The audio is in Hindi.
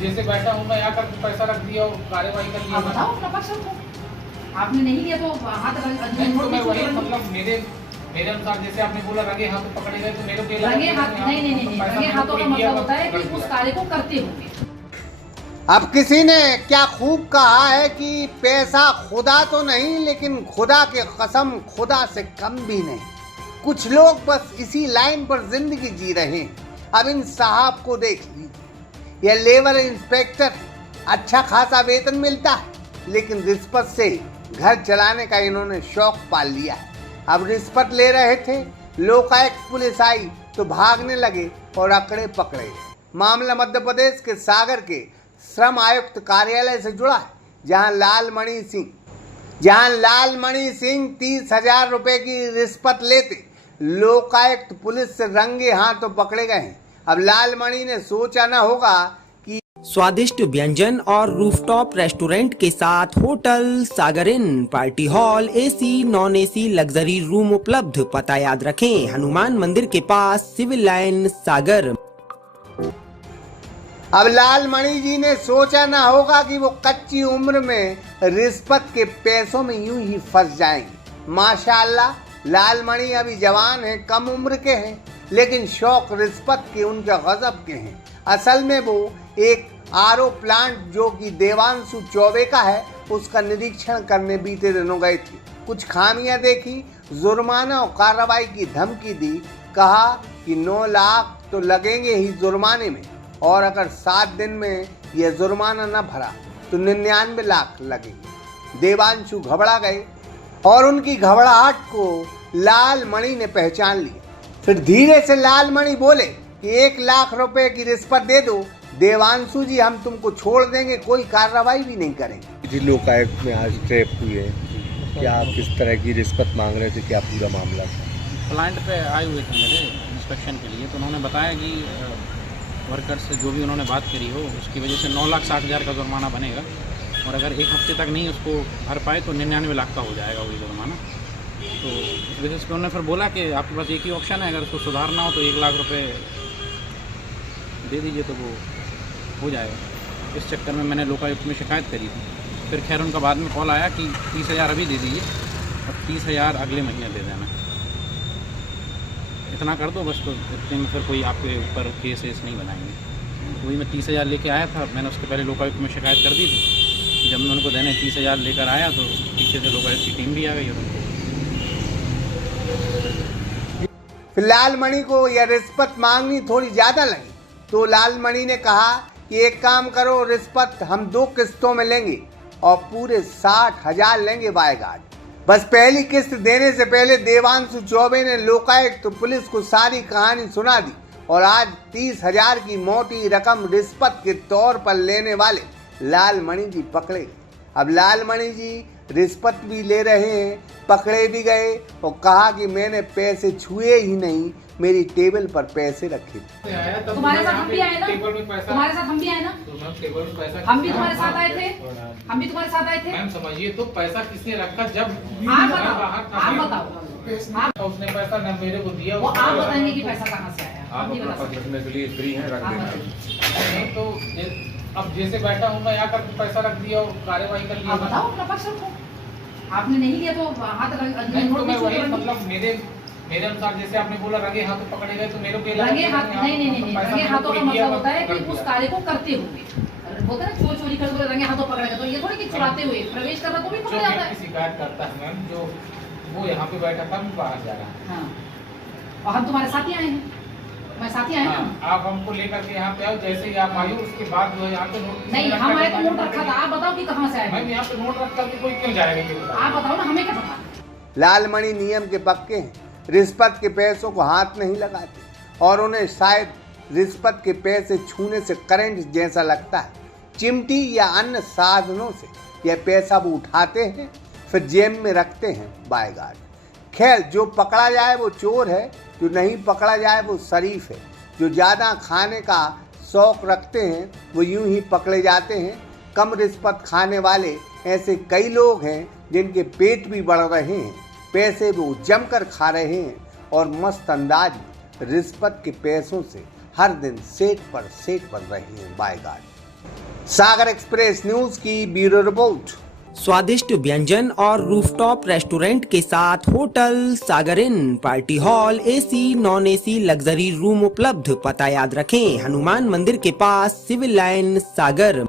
जैसे बैठा हूँ मैं आकर पैसा रख दिया और कार्यवाही कर लिया। बताओ अपना पक्ष रखो। आपने नहीं लिया तो हाथ नहीं, तो मैं वही मतलब मेरे अनुसार जैसे आपने बोला रंगे हाथ पकड़े गए तो मेरे को रंगे हाथ नहीं रंगे हाथों का मतलब होता है कि उस कार्य को करते होंगे। अब किसी ने क्या खूब कहा है कि पैसा खुदा तो नहीं लेकिन खुदा के कसम खुदा से कम भी नहीं। कुछ लोग बस इसी लाइन पर जिंदगी जी रहे हैं। अब इन साहब को देख लीजिए, यह लेबर इंस्पेक्टर, अच्छा खासा वेतन मिलता है लेकिन रिश्वत से घर चलाने का इन्होंने शौक पाल लिया है। अब रिश्वत ले रहे थे, लोकायुक्त पुलिस आई तो भागने लगे और अकड़े पकड़े। मामला मध्य प्रदेश के सागर के श्रम आयुक्त कार्यालय से जुड़ा है, जहां लालमणि सिंह 30,000 रुपए की रिश्वत लेते लोकायुक्त पुलिस से रंगे हाथों पकड़े गए हैं। अब लालमणि ने सोचा न होगा कि स्वादिष्ट व्यंजन और रूफटॉप रेस्टोरेंट के साथ hotel Sagar inn, party hall, AC non AC luxury room उपलब्ध। पता याद रखें, हनुमान मंदिर के पास, सिविल लाइन, सागर। अब लालमणि जी ने सोचा ना होगा कि वो कच्ची उम्र में रिश्वत के पैसों में यूं ही फंस जाएंगे। माशाअल्लाह, लालमणि अभी जवान हैं, कम उम्र के हैं, लेकिन शौक रिश्वत के उनके गजब के हैं। असल में वो एक आरओ प्लांट जो कि देवांशु चौबे का है, उसका निरीक्षण करने बीते दिनों गए थे। कुछ खामियां देखी, जुर्माना और कार्रवाई की धमकी दी। कहा कि 9 लाख तो लगेंगे ही जुर्माने में, और अगर 7 दिन में यह जुर्माना न भरा तो 99 लाख लगेंगे। देवांशु घबरा गए और उनकी घबराहट को लालमणि ने पहचान लिया। फिर धीरे से लालमणि बोले कि 1 लाख रुपए की रिश्वत दे दो देवांशु जी, हम तुमको छोड़ देंगे, कोई कार्रवाई भी नहीं करेंगे। जी, लोकायुक्त में आज ट्रैप हुई है, क्या आप किस तरह की रिश्वत मांग रहे थे, क्या पूरा मामला था? प्लांट पे आए हुए थे मेरे इंस्पेक्शन के लिए, तो उन्होंने बताया कि वर्कर से जो भी उन्होंने बात करी हो उसकी वजह से 9,60,000 का जुर्माना बनेगा, और अगर 1 हफ्ते तक नहीं उसको भर पाए तो 99 लाख का हो जाएगा वही जुर्माना। तो इस वजह से उन्होंने फिर बोला कि आपके पास एक ही ऑप्शन है, अगर उसको सुधारना हो तो 1 लाख रुपए दे दीजिए तो वो हो जाएगा। इस चक्कर में मैंने लोकायुक्त में शिकायत करी थी। फिर खैर उनका बाद में कॉल आया कि 30,000 अभी दे दीजिए और 30,000 अगले महीने दे देना, इतना कर दो बस, तो इतने में फिर कोई आपके ऊपर केस वेस नहीं बनाएंगे। वही मैं 30,000 लेके आया था। मैंने उसके पहले लोकायुक्त में शिकायत कर दी थी। जब मैं उनको देने 30,000 लेकर आया तो पीछे से लोकायुक्त की टीम भी आ गई और उनको। लालमणि को यह रिश्वत मांगनी थोड़ी ज़्यादा लगी तो लालमणि ने कहा कि एक काम करो, रिश्वत हम 2 किस्तों में लेंगे और पूरे 60,000 लेंगे बायगार्ड। बस पहली किस्त देने से पहले देवांशु चौबे ने लोकायुक्त पुलिस को सारी कहानी सुना दी और आज 30,000 की मोटी रकम रिश्वत के तौर पर लेने वाले लालमणि जी पकड़े। अब लालमणि जी रिश्वत भी ले रहे हैं, पकड़े भी गए और कहा कि मैंने पैसे छुए ही नहीं, मेरी टेबल पर पैसे रखे थे। तुम्हारे साथ हम भी आए ना, तुम्हारे साथ हम भी आए ना, टेबल पर पैसा हम भी तुम्हारे साथ आए थे, हम भी तुम्हारे साथ आए थे। मैम समझिए, तो पैसा किसने रखा जब आप बताओ, तो उसने पैसा न मेरे को दिया, वो आप बताएंगे कि पैसा कहाँ से आया। आप अपना पक्ष रखने के लिए फ्री हैं, रख देना। तो अब जैसे बैठा हूँ मैं आकर पैसा रख दिया और कार्यवाही कर लिया। बताओ अपना पक्ष रखो। आपने नहीं लिया तो हाथ नहीं, तो मैं वही मतलब मेरे अनुसार जैसे आपने बोला रंगे हाथों पकड़े गए तो मेरे को रंगे हाथ नहीं रंगे हाथों का मतलब होता है कि उस कार्य को करते हुए होता है। चोरी कर दो रंगे हाथों पकड़ेगा तो ये थोड़ी कि चुराते हुए प्रवेश करना तो भी पकड़ जाता है। शिकायत करता है मैम, जो वो यहाँ पे बैठा था मैं बाहर जा रहा है। हाँ, और हम तुम्हारे साथ ही आए हैं, हमारे साथ ही आए ना। आप हमको लेकर के यहाँ पे आओ, जैसे ही आप आई उसके बाद जो है यहाँ पे नोट नहीं, हम आए तो नोट रखा था। आप बताओ कि कहाँ से आए। मैम यहाँ पे नोट रख करके कोई क्यों जाएगा, आप बताओ ना, हमें क्या पता। लालमणि नियम के पक्के हैं, रिश्वत के पैसों को हाथ नहीं लगाते और उन्हें शायद रिश्वत के पैसे छूने से करंट जैसा लगता है। चिमटी या अन्य साधनों से यह पैसा वो उठाते हैं, फिर जेब में रखते हैं बायगार्ड। खैर, जो पकड़ा जाए वो चोर है, जो नहीं पकड़ा जाए वो शरीफ है। जो ज़्यादा खाने का शौक रखते हैं वो यूं ही पकड़े जाते हैं। कम रिश्वत खाने वाले ऐसे कई लोग हैं जिनके पेट भी बढ़ रहे हैं, पैसे वो जमकर खा रहे हैं और मस्त अंदाज में रिश्वत के पैसों से हर दिन सेठ पर सेठ बन रहे हैं बायगार्ड। सागर एक्सप्रेस न्यूज की ब्यूरो रिपोर्ट। स्वादिष्ट व्यंजन और रूफटॉप रेस्टोरेंट के साथ hotel Sagar inn, party hall, AC, non AC luxury room उपलब्ध। पता याद रखें, हनुमान मंदिर के पास, सिविल लाइन, सागर।